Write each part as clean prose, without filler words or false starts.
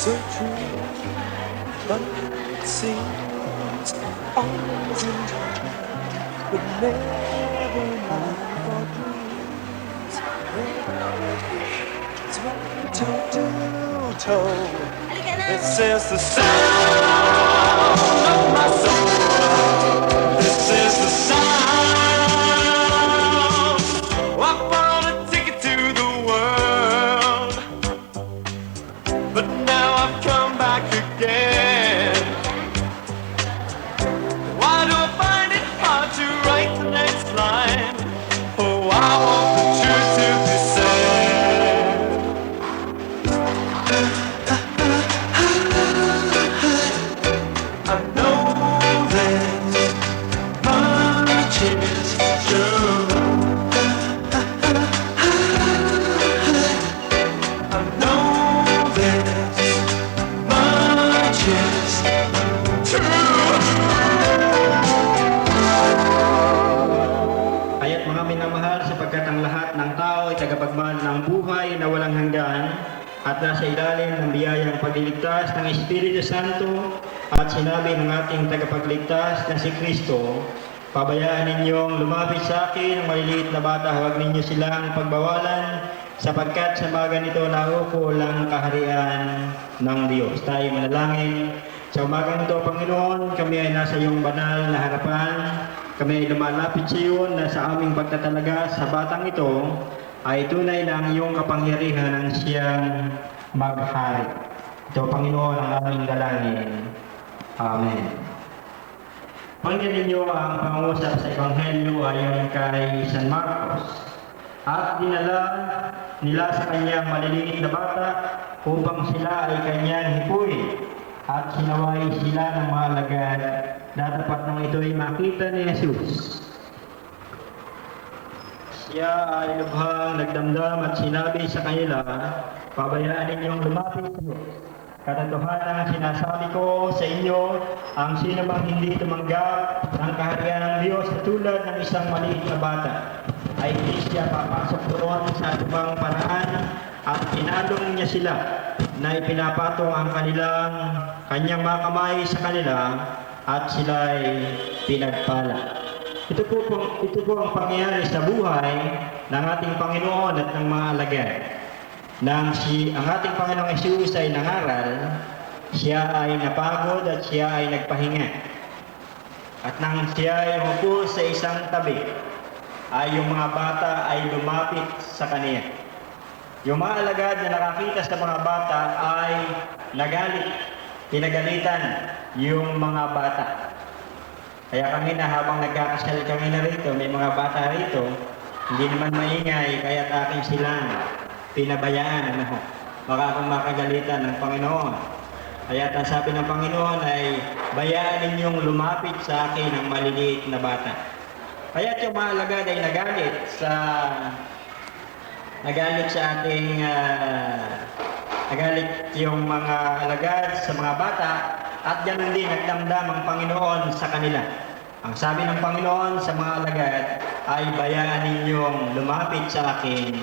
so true, but it seems always in time, but never mind for dreams. It's right toe to toe. This is the sound of my soul. This is the sound. I bought a ticket to the world, but now I've come back again. Why do I find it hard to write the next line? Oh, I want the truth to be said. I know there's much is true. I know there's much is true. Kaya't mga minamahal, sapagkat ang lahat ng tao ay tagapagmahal ng buhay na walang hanggan at nasa ilalim ng biyayang pagliligtas ng Espiritu Santo at sinabi ng ating tagapagligtas na si Kristo, pabayaan ninyong lumapit sa akin ang maliliit na bata, huwag ninyo silang pagbawalan sapagkat sa mga ganito nauuko lang kaharian ng Diyos. Tayo manalangin. Sa umagang ito, Panginoon, kami ay nasa iyong banal na harapan. Kami ay lumalapit sa iyo na sa aming pagtatalaga sa batang ito ay tunay na ang iyong kapangyarihan ang siyang maghari. Ito, Panginoon, ang aming dalangin. Amen. Pakinggan ninyo ang pangungusap sa Ebanghelyo ayon kay San Marcos. At dinala nila sa kanyang maliliit na bata upang sila ay kanyang hipuin. At sinaway sila ng mga alagad na dapat nang ito'y makita ni Jesus. Siya ay lubhang nagdamdam at sinabi sa kanila, pabayaan ninyong lumapit sa Diyos. Katotohanan sinasabi ko sa inyo, ang sino mang hindi tumanggap ng kaharian ng Diyos tulad ng isang maliit na bata, ay hindi siya papasok doon sa ibang paraan at pinalong niya sila na ipinapatong ang kanyang mga kamay sa kanila at sila'y pinagpala. Ito po ang pangyayari sa buhay ng ating Panginoon at ng mga alagad. Nang ang ating Panginoong Jesus ay nangaral, siya ay napagod at siya ay nagpahinga. At nang siya ay umupo sa isang tabi, ay yung mga bata ay lumapit sa kaniya. Yung mga alagad na nakakita sa mga bata ay nagalit, pinagalitan yung mga bata. Kaya kami na habang nagkakasal kami na rito, may mga bata rito, hindi naman maingay, kaya't aking silang pinabayaan. Baka akong makagalitan ng Panginoon. Kaya't ang sabi ng Panginoon ay, bayaan ninyong lumapit sa akin ang maliliit na bata. Kaya't yung mga alagad ay nagalit yung mga alagad sa mga bata at ganoon din nagdamdam ang Panginoon sa kanila. Ang sabi ng Panginoon sa mga alagad ay bayaan ninyong lumapit sa akin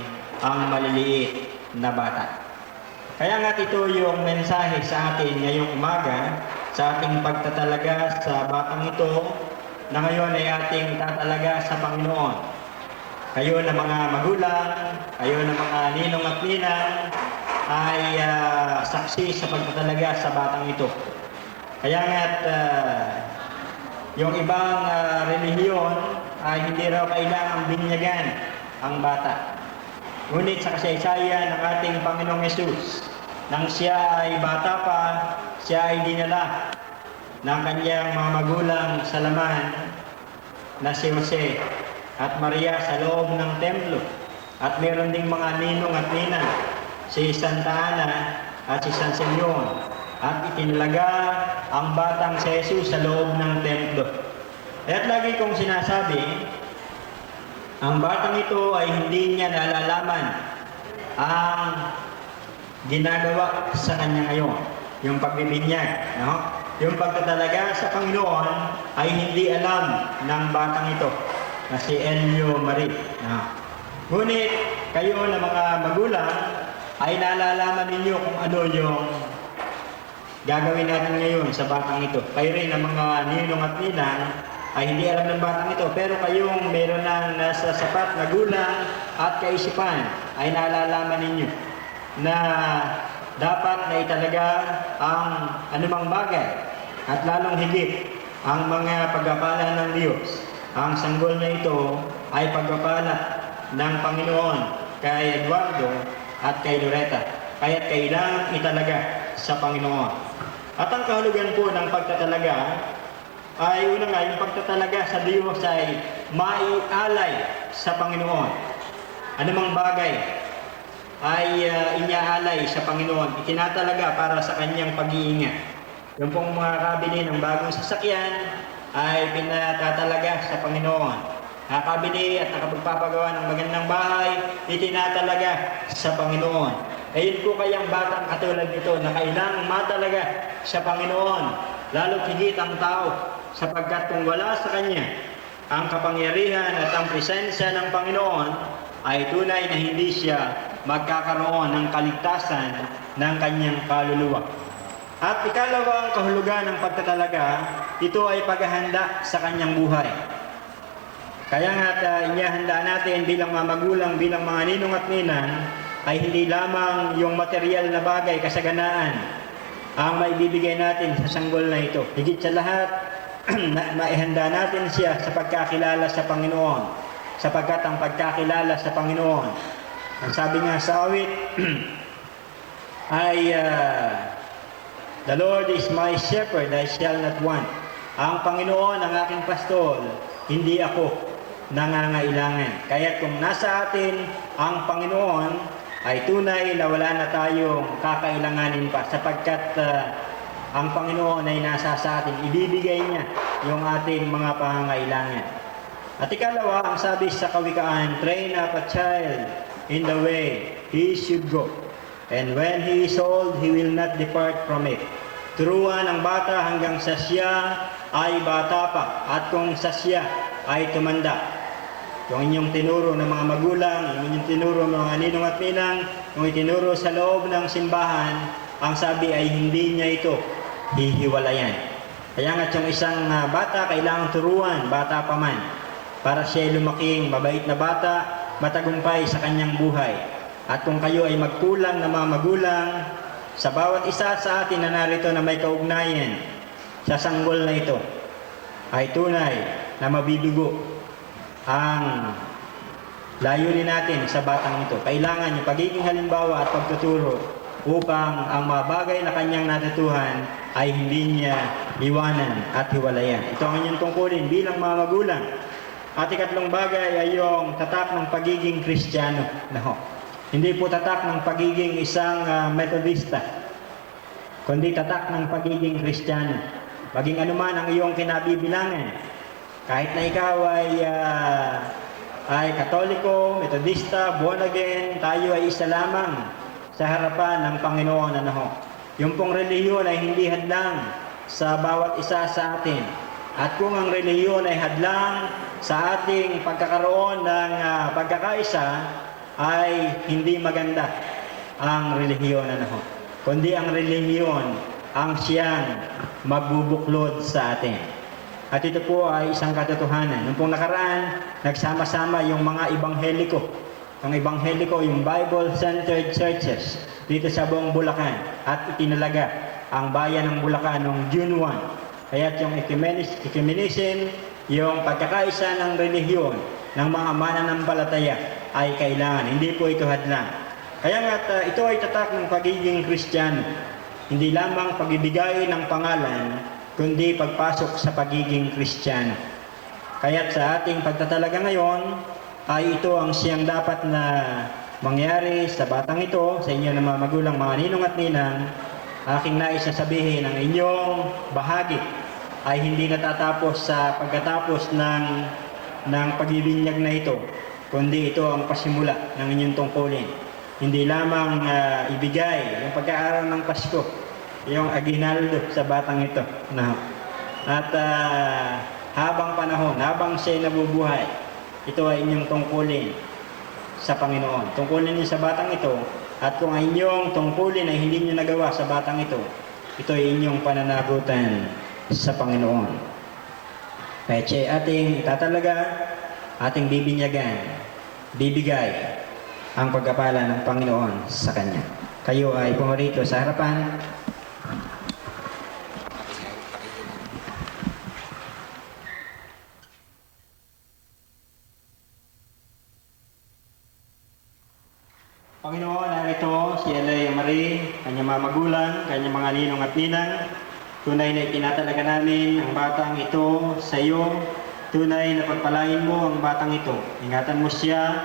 ang maliliit na bata. Kaya nga ito yung mensahe sa atin ngayong umaga sa ating pagtatalaga sa batang ito na ngayon ay ating tatalaga sa Panginoon. Kayo na mga magulang, kayo na mga ninong at ninang ay saksi sa pagtatalaga sa batang ito. Kaya nga't yung ibang relihiyon ay hindi raw kailangang binyagan ang bata. Ngunit sa kasaysayan ng ating Panginoong Hesus, nang siya ay bata pa, siya ay dinala ng kanyang mga magulang sa laman na si Jose at Maria sa loob ng templo. At meron ding mga ninong at ninang, si Santa Ana at si San Simeon. At itinalaga ang batang si Jesus sa loob ng templo. At lagi kong sinasabi, ang batang ito ay hindi niya nalalaman ang ginagawa sa kanya ngayon. Yung pagbibinyag, no? Yung pagtatalaga sa Panginoon ay hindi alam ng batang ito na si Elio Marie. No? Ngunit kayo na mga magulang ay nalalaman ninyo kung ano yung gagawin natin ngayon sa batang ito. Kayo rin ang mga ninong at ninang ay hindi alam ng batang ito, pero kayong meron ng nasa sapat na gulang at kaisipan ay nalalaman ninyo na dapat na italaga ang anumang bagay at lalong higit ang mga pagpapala ng Diyos. Ang sanggol na ito ay pagpapala ng Panginoon kay Eduardo at kay Loretta. Kaya't kailangan italaga sa Panginoon. At ang kahulugan po ng pagtatalaga ay una nga, yung pagtatalaga sa Diyos ay maialay sa Panginoon. Anumang bagay ay inyaalay sa Panginoon, itinatalaga para sa kanyang pag-iingat. Yung pong mga kabili ng bagong sasakyan ay pinatatalaga sa Panginoon. Nakabili at nakapagpapagawa ng magandang bahay, itinatalaga sa Panginoon. Ayun po kayang batang katulad nito na kailangang matalaga sa Panginoon, lalo higit ang tao, sapagkat kung wala sa Kanya ang kapangyarihan at ang presensya ng Panginoon, ay tunay na hindi siya magkakaroon ng kaligtasan ng kanyang kaluluwa. At ikalawa ang kahulugan ng pagtatalaga, ito ay paghahanda sa kanyang buhay. Kaya nga inyahanda natin bilang mga magulang, bilang mga ninong at ninang, ay hindi lamang yung material na bagay, kasaganaan, ang maibibigay natin sa sanggol na ito. Higit sa lahat, maihanda natin siya sa pagkakilala sa Panginoon, sapagkat ang pagkakilala sa Panginoon, ang sabi nga sa awit, ay the Lord is my shepherd, I shall not want. Ang Panginoon ang aking pastol, hindi ako nangangailangan. Kaya kung nasa atin ang Panginoon, ay tunay na wala na tayong kakailanganin pa, sapagkat ang Panginoon ay nasa sa atin, ibibigay niya yung ating mga pangangailangan. At ikalawa, ang sabi sa Kawikaan, train up a child in the way he should go, and when he is old, he will not depart from it. Turuan ang bata hanggang sa siya ay bata pa, at kung sa siya ay tumanda. Yung inyong tinuro ng mga magulang, yung inyong tinuro ng mga ninong at ninang, yung itinuro sa loob ng simbahan, ang sabi ay hindi niya ito hihiwalayan. Kaya nga yung isang bata kailangan turuan, bata pa man, para siya ay lumaking mabait na bata, matagumpay sa kanyang buhay. At kung kayo ay magkulang na mga magulang, sa bawat isa sa atin na narito na may kaugnayan sa sanggol na ito, ay tunay na mabibigo ang layunin natin sa batang ito. Kailangan yung pagiging halimbawa at pagtuturo upang ang mga bagay na kanyang natutuhan ay hindi niya iwanan at hiwalayan. Ito ang inyong tungkulin bilang mga magulang. At ikatlong bagay ay yung tatak ng pagiging Kristiyano. Hindi po tatak ng pagiging isang Metodista, kundi tatak ng pagiging Kristiyano. Maging anuman ang iyong kinabibilangan, kahit na ikaw ay Katoliko, Metodista, born again, tayo ay isa lamang sa harapan ng Panginoon. Yung pong relihiyon ay hindi hadlang sa bawat isa sa atin. At kung ang relihiyon ay hadlang sa ating pagkakaroon ng pagkakaisa, ay hindi maganda ang relihiyon. Kundi ang relihiyon ang siyang magbubuklod sa atin. At ito po ay isang katotohanan. Noong pong nakaraan, nagsama-sama yung mga ebangheliko. Ang ebangheliko, yung Bible-centered churches dito sa buong Bulacan. At itinalaga ang bayan ng Bulacan noong June 1. Kaya't yung ecumenism, yung pagkakaisa ng relihiyon ng mga mananampalataya ay kailangan. Hindi po ito hadlang. Kaya nga ito ay tatak ng pagiging Kristiyano. Hindi lamang pag-ibigay ng pangalan, kundi pagpasok sa pagiging Kristiyano. Kaya't sa ating pagtatalaga ngayon, ay ito ang siyang dapat na mangyari sa batang ito, sa inyo na mga magulang, mga ninong at ninang. Aking nais na sabihin, ang inyong bahagi ay hindi natatapos sa pagkatapos ng pagbibinyag na ito, kundi ito ang pasimula ng inyong tungkulin. Hindi lamang ibigay yung pag-aaral ng Pasko, yung aginaldo sa batang ito. At habang panahon, habang siya'y nabubuhay, ito ay inyong tungkulin sa Panginoon. Tungkulin niyo sa batang ito, at kung ang inyong tungkulin ay hindi niyo nagawa sa batang ito, ito ay inyong pananagutan sa Panginoon. Kaya siya ating tatalaga, ating bibigay ang pagkapala ng Panginoon sa Kanya. Kayo ay pumarito sa harapan. Panginoon, narito si Elea Marie, kanyang mga magulang, kanyang mga ninong at ninang. Tunay na itinatalaga namin ang batang ito sa iyo. Tunay na pagpalain mo ang batang ito. Ingatan mo siya,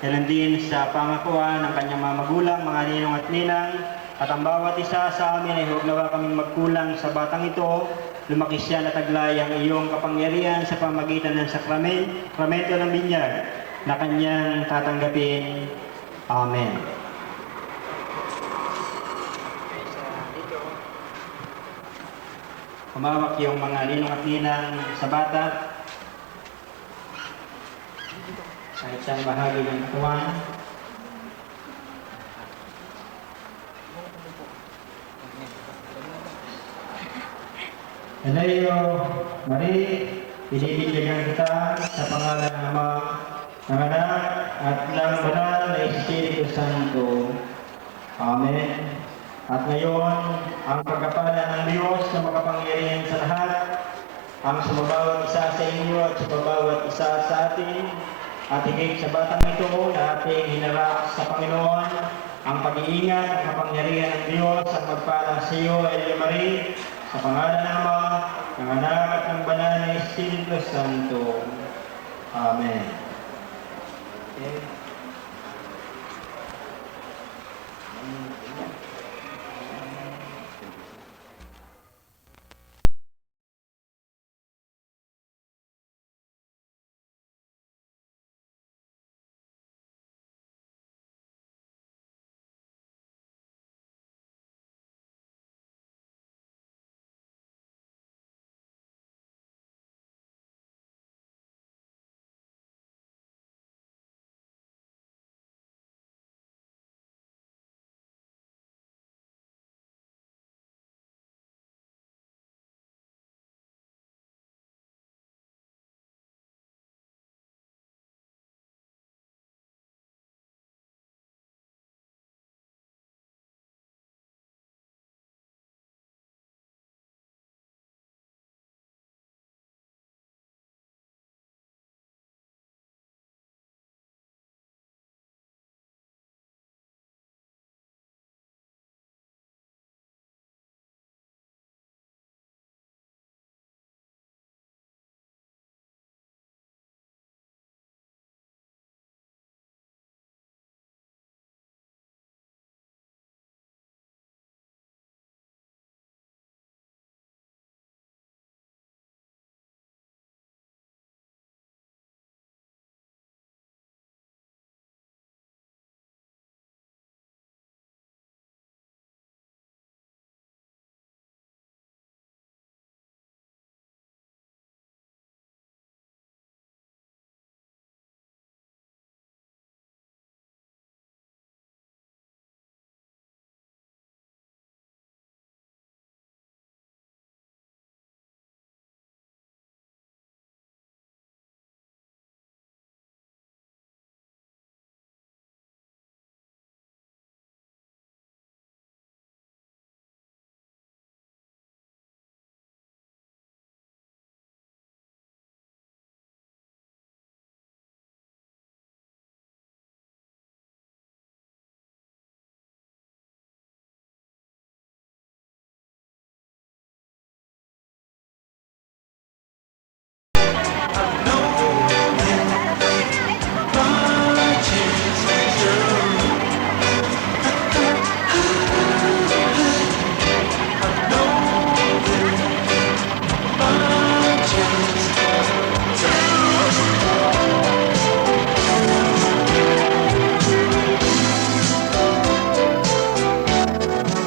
kailan din sa pangakuan ng kanyang mga magulang, mga ninong at ninang. At ang bawat isa sa amin ay huwag nawa kaming magkulang sa batang ito. Lumaki siya na taglay ang iyong kapangyarihan sa pamagitan ng sakramento ng binyag na kanyang tatanggapin. Amen. Humawak yung mga ninong at ninang sa bata. Sa isang bahagi ng katawan. Eleo Marie, pinibigyan kita sa pangalan ng Ama, ng Anak, at ng Banal na Espiritu Santo. Amen. At ngayon, ang pagkapala ng Diyos na makapangyarihan sa lahat, ang sumabawat isa sa inyo at sa bawat isa sa atin, at higit sa batang ito na ating hinarap sa Panginoon, ang pag-iingat at kapangyarihan ng Diyos ang magpala sa iyo, Elea Marie, sa pangalan ng Ama, ng Anak at ng Banal na Espiritu Santo. Amen. Okay.